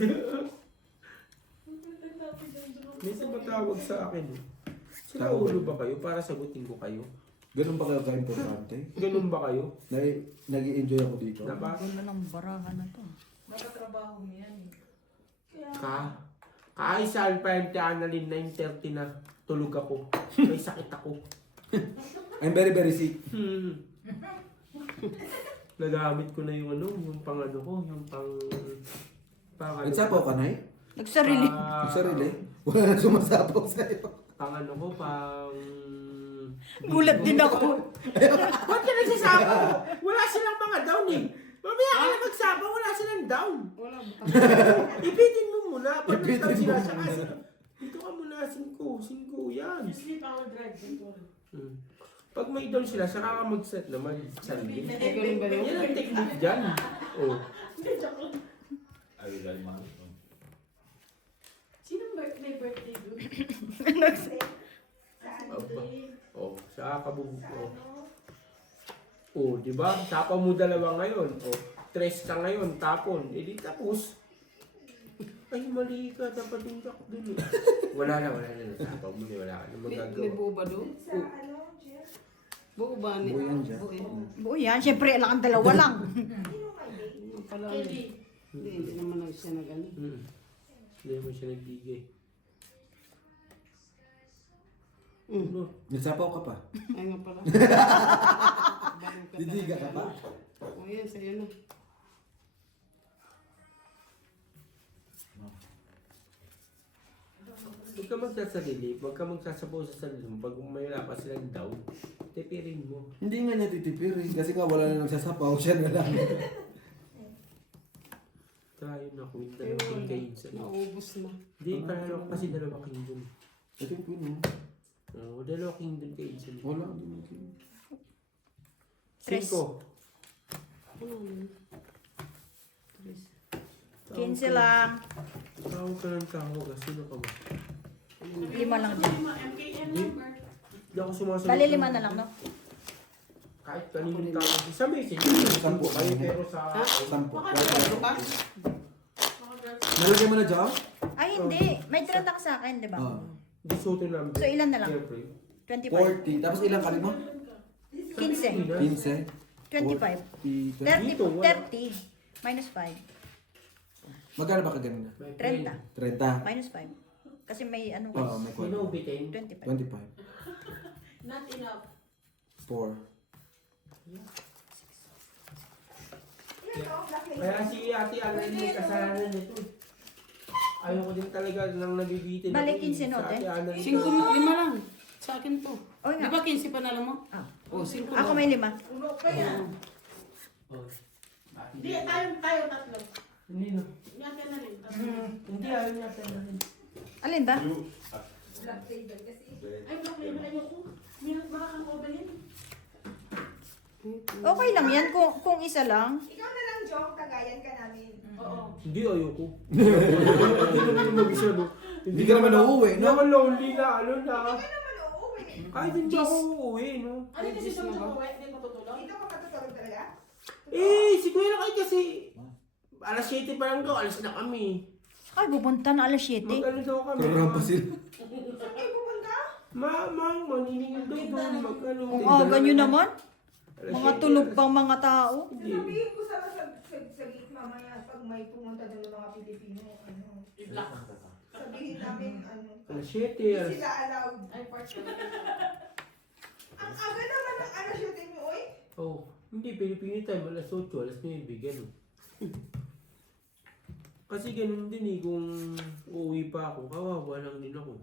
Minsan matawag sa akin. Sila ulo ba kayo para sagutin ko kayo? Ganun ba kayo ka-importante? Ganun ba kayo? Nag-i-enjoy ako dito. Ganda ng barahan na to. Nakatrabaho mo yan eh. Kaisa Alpine Annalyn 9:30 na tulog ako. May sakit ako. I'm very, very sick. Nagamit ko na yung yung pang ko, yung pang Nagsapaw ka, Nay? Nagsarili. Nagsarili? Wala na sumasapaw sa'yo. Pang ko, pang... Gulat din ako. Ba't ka nagsasapaw? Wala silang mga down eh. Mamaya ka na magsapaw, wala silang down. Wala ba? Ipitin mo muna. Pag Ipitin nag-down sila mo sa muna. kasi. Dito ka muna, 5 yan. Sleep hour drive. Victoria. Pag may down sila, saka ka mag-set naman. Sandy. Ay, ganun ba yun? Yan ang technique dyan. Oh. Hindi, joke lang. I will tell man. Sinong may birthday doon? Aba. Oh, sa kabubog ko. Oh, di ba? Tapa mo dalawa ngayon. Oh, 3 ka ngayon, tapon. Eh di tapos. Ay, mali ka. Dapat yung ka dun eh. Wala na. Tapa mo wala ka na May magagawa. buo ba doon? Sa ano, Jeff? Buo ba? Buo yan dyan. Buo yan. Buo yan. Siyempre, ang dalawa lang. Sino may date? Ano pala? Hindi. Hindi naman siya nag-ano. Hindi mo siya nagbigay. Mm. Nagsapaw ka pa? Ay nga pala. Bago ka Didiga ka pa? O yan, sa'yo na. Huwag ka magsasarili. Huwag ka magsasabaw sa sarili mo. Pag mayroon pa silang down, tipirin mo. Hindi nga niya titipirin kasi nga wala na nagsasapaw, siya na lang. Tayo na queen. Pero Dalawang wala. kain sa Naubos na. Hindi, parang kasi dalawa king dun. Ito yung queen, oh. Oo, dalawa king dun kain sa Wala, hindi mo king. 5. Ano yun? 15 lang. Tawag ka ng tawag. Sino ka ba? 5 lang dyan. MKN number. Hindi ako sumasagot. Bali 5 na lang, no? Kahit kaninong tawag. Sa message, 10 kayo pero sa... Sampo. Ano ba? Nalagay mo na dyan? Ay, hindi. May trata ka sa akin, di ba? Oo. Di suto namin. So, ilan na lang? Siyempre. 25. 40. Tapos ilang kali mo? 15. 15. 25. 40, 30 Dito, po. wala. 30. Minus 5. Magkano ba kaganina? My friend. 30. 30. Minus 5. Kasi may ano Oo, may Sino 40. bitin? 25. 25. Not enough. 4. Kaya si ate ano yung kasalanan nito. Ayaw ko din talaga nang nabibitin. Balik ako 15 no, sa ate te? Ana. 5, 5 lang. Sa akin to. Oy Di nga. ba 15 pa na lang mo? Ah. O, 5 Ako may 5. Ulo pa yan. Oh. Hindi, tayo tatlo. Hindi no. Yakin na rin. Tatlo. Hindi ayaw niya sa rin. Alin ba? Black table kasi. Ay, black label. Ayoko. Makakakover yan. Okay lang yan kung isa lang. Ikaw na lang, Jong, tagayan ka namin. Oo. Hindi ayoko. Hindi naman mag-isa no. Hindi ka naman uuwi, Hindi no? naman lonely na ano na. Hindi ka naman uuwi. Kahit hindi ako uuwi no. Ano yung decision mo ba? Hindi matutulog? Dito ka matutulog talaga? Eh, si Kuya Lakay kasi alas 7 pa lang daw, alis na kami. Ay, pupunta na alas 7. Mag-ano daw kami. Karampa sila. Saan kayo pupunta? Mang, maniningin daw doon. Mag-ano. Kung ganyan naman. Alas Mga 7, tulog alas- pang mga tao. Hindi. Sabihin ko sa gate mamaya pag may pumunta doon ng mga Pilipino, ano. I-block. Sabihin namin, ano. Alas 7, Hindi alas... sila allowed. Ay, part ko. Ang aga naman ng alas 7 niyo, oy. Oh, Hindi, Pilipino time, alas 8, alas 9, ganun. Kasi ganun din eh, kung uuwi pa ako, kawawa lang din ako.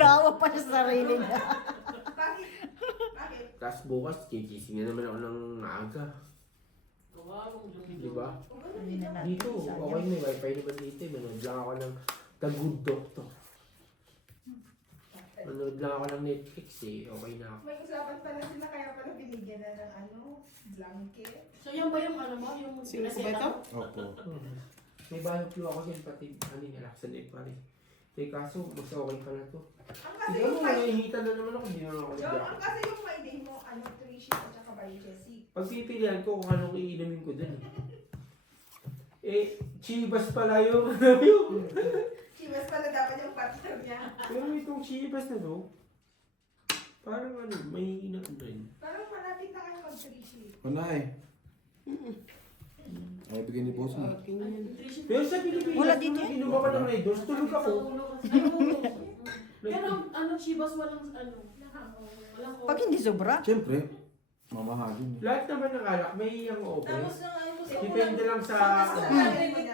Naawa pa sa sarili niya. Bakit? Bakit? Tapos bukas, gigising na naman ako ng maaga. Di ba? Dito, okay may wifi naman dito. Manood lang ako ng The Good Doctor. Manood lang ako ng Netflix eh, okay na ako. May usapan pala sila kaya pala binigyan na ng blanket. So yan ba yung ano mo? Yung Sino ko ba ito? Opo. May barbecue ako din, pati nilaksan din pa rin. Eh kaso, mas okay pa na to. Ang kasi Hindi yung mo, nangihitan na naman ako, hindi naman ako Yung, nagdaka. ang kasi yung my day mo, 3 sheets at saka by Jessie. Pagpipilihan ko kung anong iinamin ko dun. Chivas pala yung Chivas pala dapat yung partner niya. Pero itong Chivas na to, parang may rin. Parang malapit na kayo mag-3 sheets. Wala eh. Ay, bigyan ni boss mo. Pero sa Pilipinas, Wala dito eh. inom ako ng Red Horse, tulog ako. Pero ano, Chivas walang ano. Walang Pag hindi sobra. Siyempre, mamahalin. Lahat naman ng alak, may iyang open. Tapos yung ano mo Depende lang sa...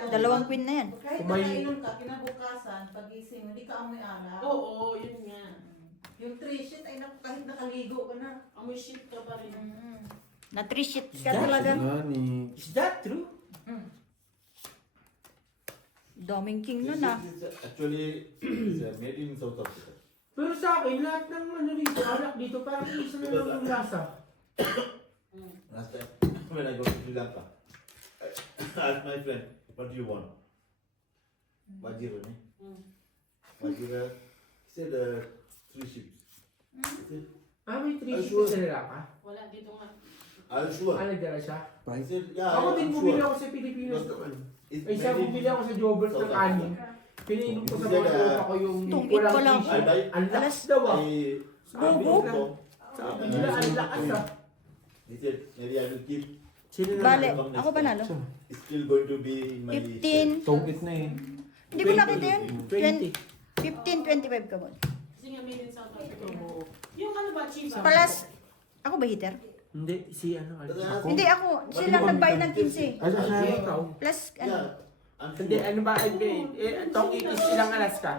Dalawang queen na yan. Kahit May- nakainom ka, kinabukasan, pagising, hindi ka amoy alak. Oo, yun nga. Yung 3 sheet ay kahit nakaligo ka na. Amoy shit ka pa rin. Na 3 sheets ka talaga. Nani. Is that true? Daming king This nun ah. is actually it's made in South Africa. Pero sa akin, lahat ng rito, alak dito, parang isa na lang yung lasa. Last time when I go to Sri Lanka, I asked my friend, "What do you want?" Vajira, ne? Vajira. He said 3 sheets. I said, May 3 Ay, sheets sure. sa lalaka. Wala dito nga. "Are you sure?" Nagdala siya. He said, "Yeah, Ako din I'm bumili sure." ako sa Pilipinas ng ano. It's Ay siya, made in bumili ako sa Jobert ng South anim. Africa. Pinainom ko sa He mga said, tropa ko yung Tungkit walang pa lang. tissue. I- Ang lakas daw ah. I Bobo. Sabi nila, ang lakas ah. He said, "Maybe I will keep. Sino na Bale, lang? ako panalo. It's still going to be in my 15. Tungkit na eh. Hindi ko nakita yun. 20. 15, 25 ka mo. Kasi nga made in South Africa. Yung ano ba, Chivas? Plus, ako ba hitter? Hindi, si ano. Ako? Hindi ako. Sila nagbayad ng 15. Ay, Ay, siya. ikaw. Plus, ano? Yeah, I'm Hindi, sure. ano ba? Tong itis ilang alas ka?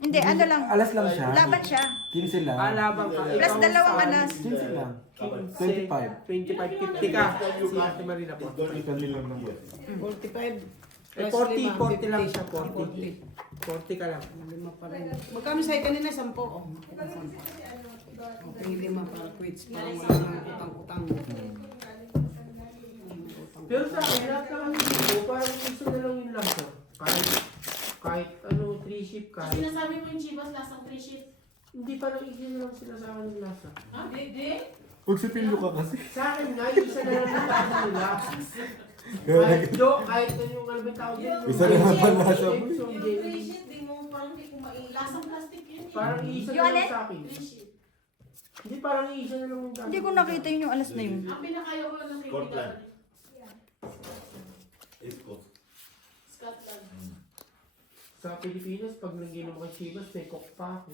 Hindi, ano lang. Alas lang siya. Laban siya. 15 lang. Alabang ka. Plus Ikaw dalawang sa- anas. 15 lang. 25. 50 ka. Si Ate Marina po. It's going to be here. 45. 40, 5, 40 lang 50. siya, 40. 40 ka lang. Lima pa rin. Magkano sa'yo kanina? 10? Oh. Okay, lima para quits. Parang wala nang utang-utang. Pero sa akin, lahat ng ano dito, parang isa na lang yung lasa. Kahit ano, 3 ship, Kasi kahit... sinasabi mo yung Chivas, lasang 3 shit. Hindi parang isa na lang sila sa akin yung lasa. Ha? Hindi. Magsipilyo ka kasi. Sa akin nga, isa na lang yung lasa nila. Kahit jo, kahit ano yung ano ba tawag yun? Isa na lang pala lasa mo. Yung 3 sheet, di mo parang di ko mailas. Lasang plastic yun eh. Parang isa na Yung lang alin? sa akin. 3 shit. Hindi parang isa na lang yung lasa. Hindi ko nakita yun yung alas na yun. Ang pinakaya ko lang ng Scotland. East Coast. Scotland. Sa Pilipinas, pag nag-inom ka Chivas, may coke pa ako.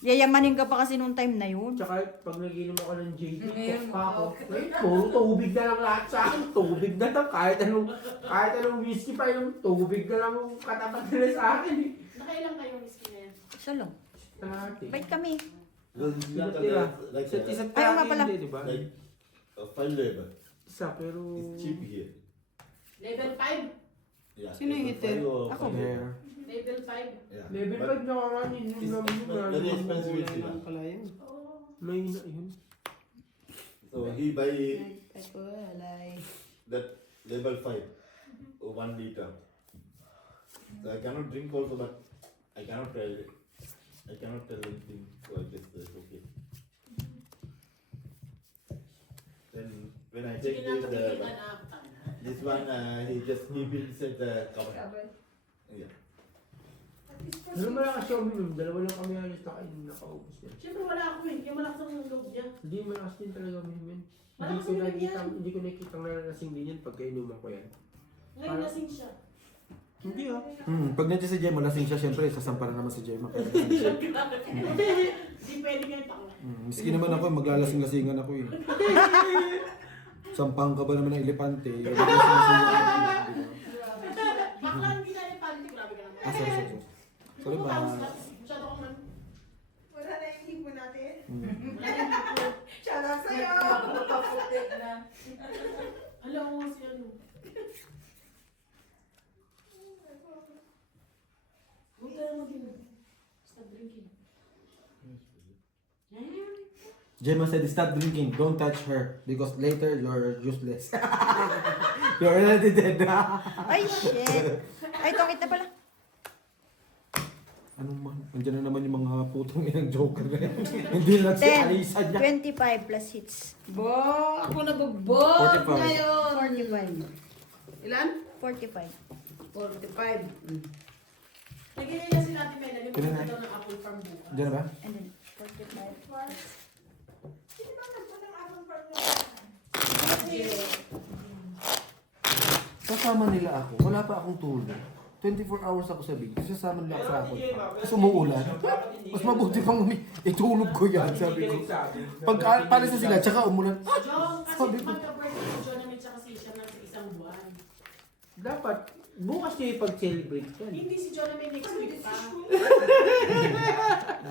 Yayamanin ka pa kasi nung time na yun. Tsaka pag nag-inom ako ng JD, coke pa ako. Ngayon, puro tubig na lang lahat sa akin. Tubig na lang. Kahit anong whiskey pa yung tubig na lang yung katapat nila sa akin eh. Nakailang kayong whiskey na yan? Isa lang. Dati. Bait kami. Because in Sri Lanka, Tira. there's like, Isa't isa't Ayaw nga kain pala. din, di ba? like 5 level. Isa, pero... It's cheap here. Level 5? Yeah. Sino yung level hitter? 5 or Ako. 5 level. There. Level 5? Yeah. Level But 5 na kakanin. Yung it's namin yung very expensive in Sri Wala Lanka. pala yun. May na yun. So he buy Walay. that level 5 or 1 liter. So I cannot drink also, but I cannot tell it. I cannot tell anything. So I just okay. Then when I Sige take na, this, pagkilitan na ako. this one he just keep it inside the cupboard. Yeah. Ano ba lang kasi uminom? Dalawa lang kami halos na kainin nakaubos yan. Siyempre wala ako eh, kaya malakas ang loob niya. Hindi malakas din talaga uminom yan. Malakas uminom yan. Hindi ko nakikita nalalasing din yan pagka inuman ko yan. Ngayon lasing siya. Hindi ah. Pag nandiyan si Gemma, lasing siya, siyempre, sasamparan naman si Gemma. Hindi pwede kayo takla. Miski naman ako, maglalasing-lasingan ako eh. Sampang ka ba naman ng elepante? Bakla, hindi na yung panty. Grabe ka naman. Sorry. Sorry ba? Masyado akong man. Wala na yung hipo natin. Hmm. Shout out sa'yo! Putik na. Alam mo si ano. Huwag tayo mag-inom. Stop drinking. Gemma said, stop drinking. Don't touch her. Because later, you're useless. You're already dead. Ay, shit. Ay, tongit na pala. Ano man? Andiyan na naman yung mga putong inang joker na yan. Hindi lang si 10, Alisa niya. 25 plus hits. Bo, ako nabobot 45. ngayon. 45. Ilan? 45. 45. Lagyan niya si Ate Mela. Yung Kailan mga na? daw ng apple farm bukas. Andiyan na ba? And then, 45. Sino ba nagpunta ng Apple Park na Kasama nila ako. Wala pa akong tulog. 24 hours ako sa big. Sasama nila ako sa ako. Tapos umuulan. Mas mabuti pang itulog ko yan. Sabi ko. Pag palis na sila, tsaka umulan. John, kasi Sabi ko. magka-birthday si John namin tsaka si Isha sa isang buwan. Dapat, bukas nyo ipag-celebrate yan. Hindi si John namin next week pa.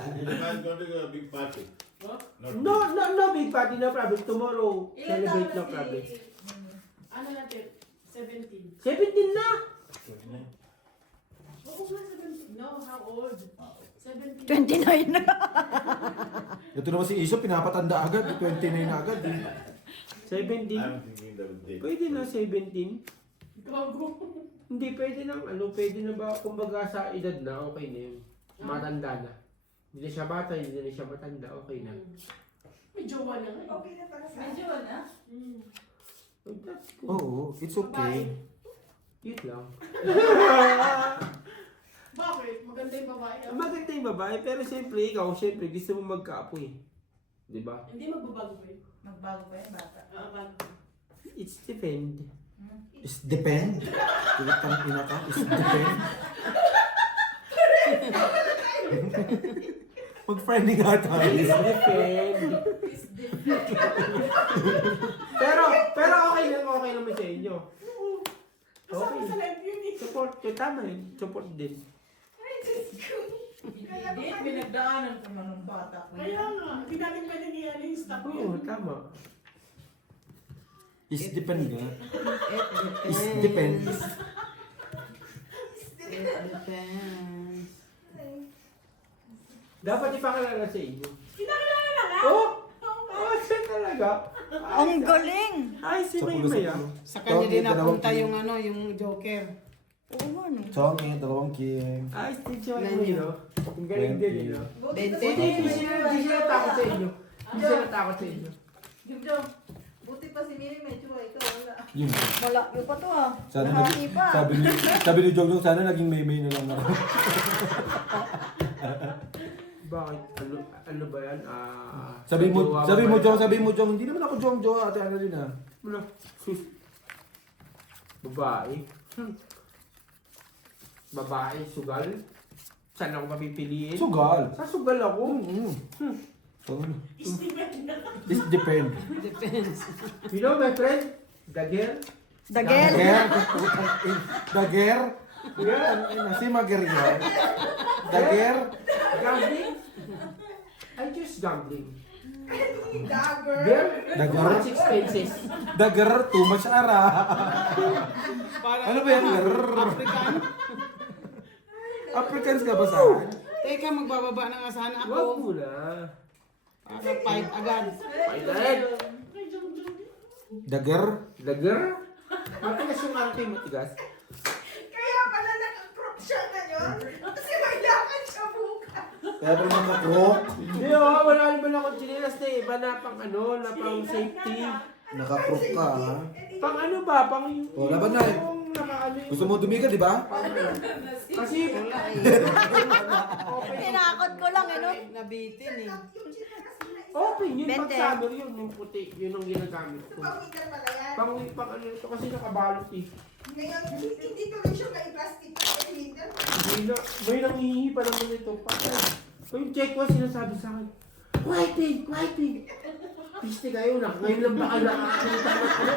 You guys going to a big party? What? Not No, big party, no problem. Tomorrow, Ilan celebrate, no taon na problem. Ano natin? 17. 17 na! Oo nga, 17. No, how old? 17. 29 na. Ito naman si Isha, pinapatanda agad. 29 na agad. 17? I'm thinking that date. Pwede na 17? Gago. Hindi, pwede na, pwede na ba, kumbaga sa edad na, okay na yun. Matanda na. Hindi na siya bata, hindi na siya matanda, okay na. May jowa na nga. Okay na para sa Medyo na. Mm. Oh, that's good. Oo, it's okay. Cute lang. Bakit? Maganda yung babae. ah. Maganda yung babae, pero siyempre, ikaw, siyempre, gusto mo magkaapoy. Di ba? Hindi magbabago eh. Magbago pa yung bata. Bago. It's depend. It's depend. Pinatang ina ka. It's depend. Mag-friendly nga tayo. It's depend. pero okay naman sa inyo. Kasama Okay. sa live yun eh. Support, tama yun. Support din. Hindi, pinagdaanan ko man ng bata ko. Kaya nga, hindi natin pwedeng iyan yung stop Oo, yun. tama. It's depend nga. It It's depend. It depends. Dapat ipakilala sa inyo. Kinakilala na nga. Oh! Oh, siya talaga. Ang galing. Ay, si Sa May pulo, sa Maya. pulo. Sa kanya din Dalawang napunta king. yung ano, yung Joker. Oo nga, no. Chongi, dalawang king. Ay, si Joy Ilan May, yun? no? Ang galing din, eh, no? Bente. Hindi sila takot sa inyo. Hindi sila takot sa inyo. Gibjo, buti pa si Mimi medyo ikaw wala. Yun. Malayo pa to ah. Sana Nakaki pa. sabi ni Jojo, sana naging may na lang ako. Bakit? Ano ba yan? Sabi mo, jowa sabi ba mo, yan? Jong, sabi mo, Jong, hindi naman ako Jong, ate Annalyn ah. Ano? Sus. Babae. Babae, sugal. Saan ako mapipiliin? Sugal. Sa sugal ako. So, Steven na. this depend. Depends. You know my friend? The girl? Dagel. Dager. Si Magerian. Dager. Gambling? I choose gambling. Dagger. Girl? Dagger? Too much expenses. Dager, too much ara. Ano ba yan? African. Africans ka ba saan? Teka, magbababa ng asahan Wag ako. mo na. Para fight agad. Pailan. Dager? Dagar? Matigas yung aking matigas. Kaya pala naka-crop siya ngayon. Kasi may lakad siya bukas. Kaya pa naman naka-croc. Hindi wala naman ako chinelas na iba na pang na pang safety. Naka-croc ka ha. Pang ano ba? Pang yung... Oh, laban na eh. yung naka-ano yung... Gusto mo dumigad, di ba? Kasi... Tinakot ko lang, ano? Nabitin eh. Yung chinelas na Open yun. Pag Bente. summer yun. Yung puti. Yun ang ginagamit ko. pang-winter pala yan. Pang ano ito kasi nakabalot eh. Ngayon, hindi tuloy siya na-plastic pa sa winter. May nangihi pa naman ito. Patay. So yung check ko sinasabi sa akin, Quieting! Piste kayo na. Ngayon lang ba kayo nakakita ng ano?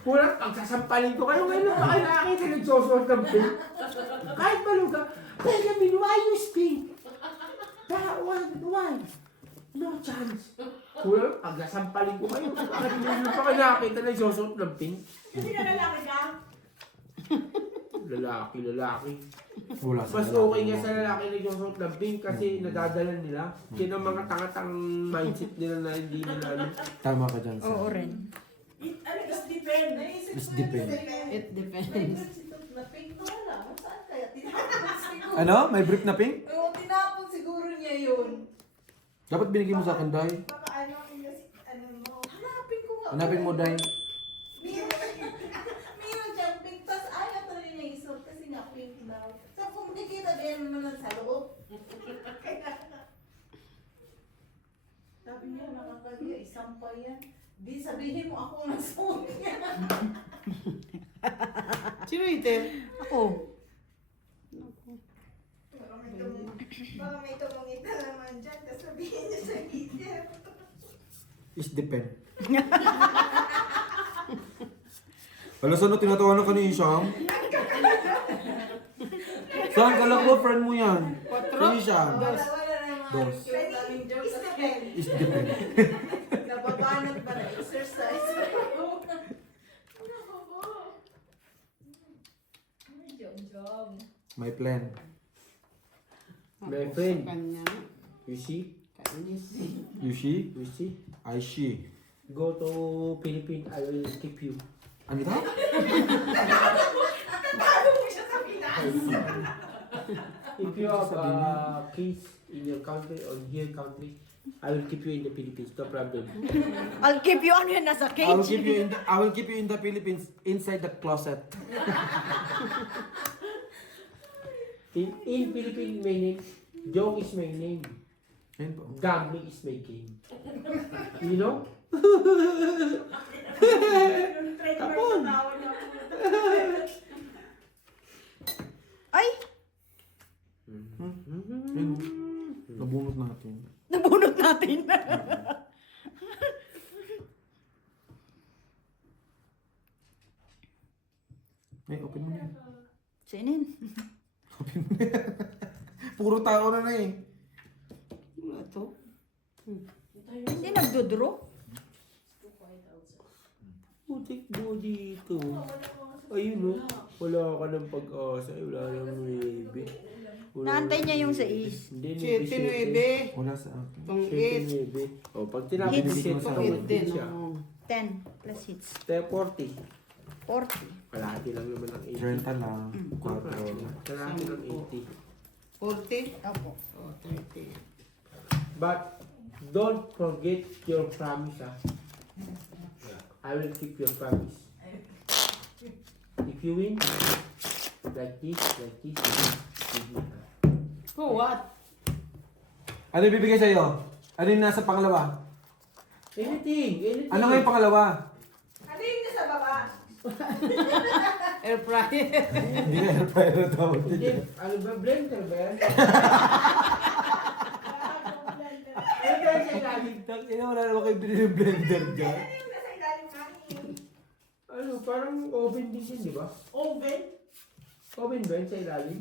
Kulang, pagsasampalin ko kayo. Ngayon lang ba kayo nakakita nagsusuot ng pink? Kahit maluga. Benjamin, why you stink? Why? No chance. Kulang, pagsasampalin ko kayo. Kahit ngayon lang ba kayo nakakita nagsusuot ng pink? Kasi na lalaki ka. Lalaki. Wala sa Mas okay nga sa lalaki na nagsusuot ng pink kasi nadadala nila. Yan ang mga tangatang mindset nila na hindi nila alam. Tama ka dyan, sir. Oo rin. Ano, it's depend. It's depend. It depends. Na pink na wala. Saan kaya? Tinapon siguro. Ano? May brief na pink? Oo, tinapon siguro niya yun. Dapat binigay mo sa akin, Day. Baka ano mo. Hanapin ko nga. Hanapin mo, Day. Meron siyang pink. Tapos ayaw pa rin niya isuot kasi nga pink daw. So kung nakikita din naman sa loob. Sabi niya, nakakahiya, isang pa yan. Di sabihin mo ako ang nasuot niya. Sino ite? Ako. Baka may tumungita naman dyan. Tapos sabihin niya sa isip. Is depend. Wala saan tinatawanan ka ni Isham? Saan? Kala ko friend mo yan. Si Isham. Wala naman. Dos. Yung daming jokes sa akin. Is depend. Nababanat pa na exercise. Jom. My plan. My friend. Sa kanya. You see? Kainis. You see? You see? I see. Go to Philippines, I will keep you. Ano ito? If you have a case in your country or here country, I will keep you in the Philippines, no problem. I'll keep you ano yan, nasa I will cage. keep you in the Philippines inside the closet. In Philippines, my name, Jong is my name. Ayun po. Gambling is my game. You know? Kapon. Ay! Ayun. Nabunot natin. Nabunot natin. Ay, open mo na yan. Sinin. Puro tao na eh. Wala to. Hindi nagdodraw. Putik mo dito. Ayun no. Wala ka ng pag-asa. Wala nang maybe. Naantay niya yung 6. Hindi, Siete, maybe nuebe. Wala sa akin. Itong Siete, 8. maybe. O, pag tinapos Hits. si Siete, Hits. tawid Hit din din. siya. oo. 10 plus hits. Tayo 40. 40. Kalahati lang naman ng 80. 30 lang. 4. Kalahati ng 80. 40. Opo. Oh, 30. But don't forget your promise, ah. I will keep your promise. If you win, like this, give me. For what? Ano yung bibigay sa'yo? Ano yung nasa pangalawa? Anything. Ano nga yung pangalawa? Ano yung nasa baba? Air fryer. Hindi nga air fryer na tawag Hindi, dito. ano ba, blender ba yan? Ano tayo sa ilalim? Ina, wala naman kayo binili ng blender dyan. Ano yung nasa ilalim namin? Ano, parang oven din yun, di ba? Oven? Oven ba yun sa ilalim?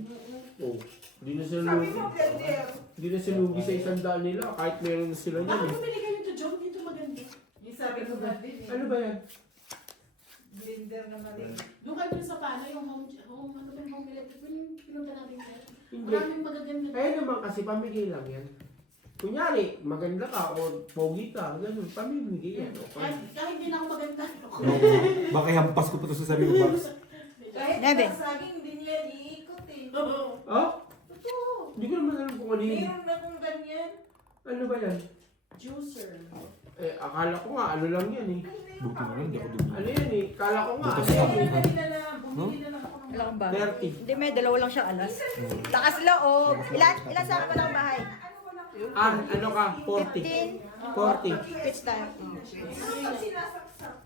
Oo. Hindi na sila Sabi lugi. mo, blender. Hindi na sila lugi sa isang daan nila. Kahit meron na sila Bakit yan eh. bumili kayo nito, Jom? Dito maganda. Yung sabi ko ba din eh. Ano ba yan? Blender naman eh. Doon kayo dun sa paano, yung home ano ba yung home electric, yung pinunta natin yan. Hindi. Maraming magaganda. Kaya naman kasi pamigay lang yan. Kunyari, maganda ka o pogi ka, ganun, pamimigay yan. Kahit Okay. kahit hindi na ako maganda. Baka hampas ko pa ito sa sarili ko, Box. Kahit Nebe. ang saging, hindi niya iikot eh. Oo. Oh? Totoo. Hindi ko naman alam kung ano yun. Meron na kung ganyan. Ano ba yan? Juicer. Eh, akala ko nga, ano lang yan eh. Buti na lang, hindi ako dugo. Ano yan eh? Akala ko nga, Butas ano yan lang. eh. Bumili na lang. Bumili na lang ako ng Wala kang bahay. 30. Hindi, may dalawa lang siyang alas. Lakas loob. Ilan sa akin pa lang bahay? Ah, ano ka? 40. 15. 40. Pitch tayo. Sinasaksak.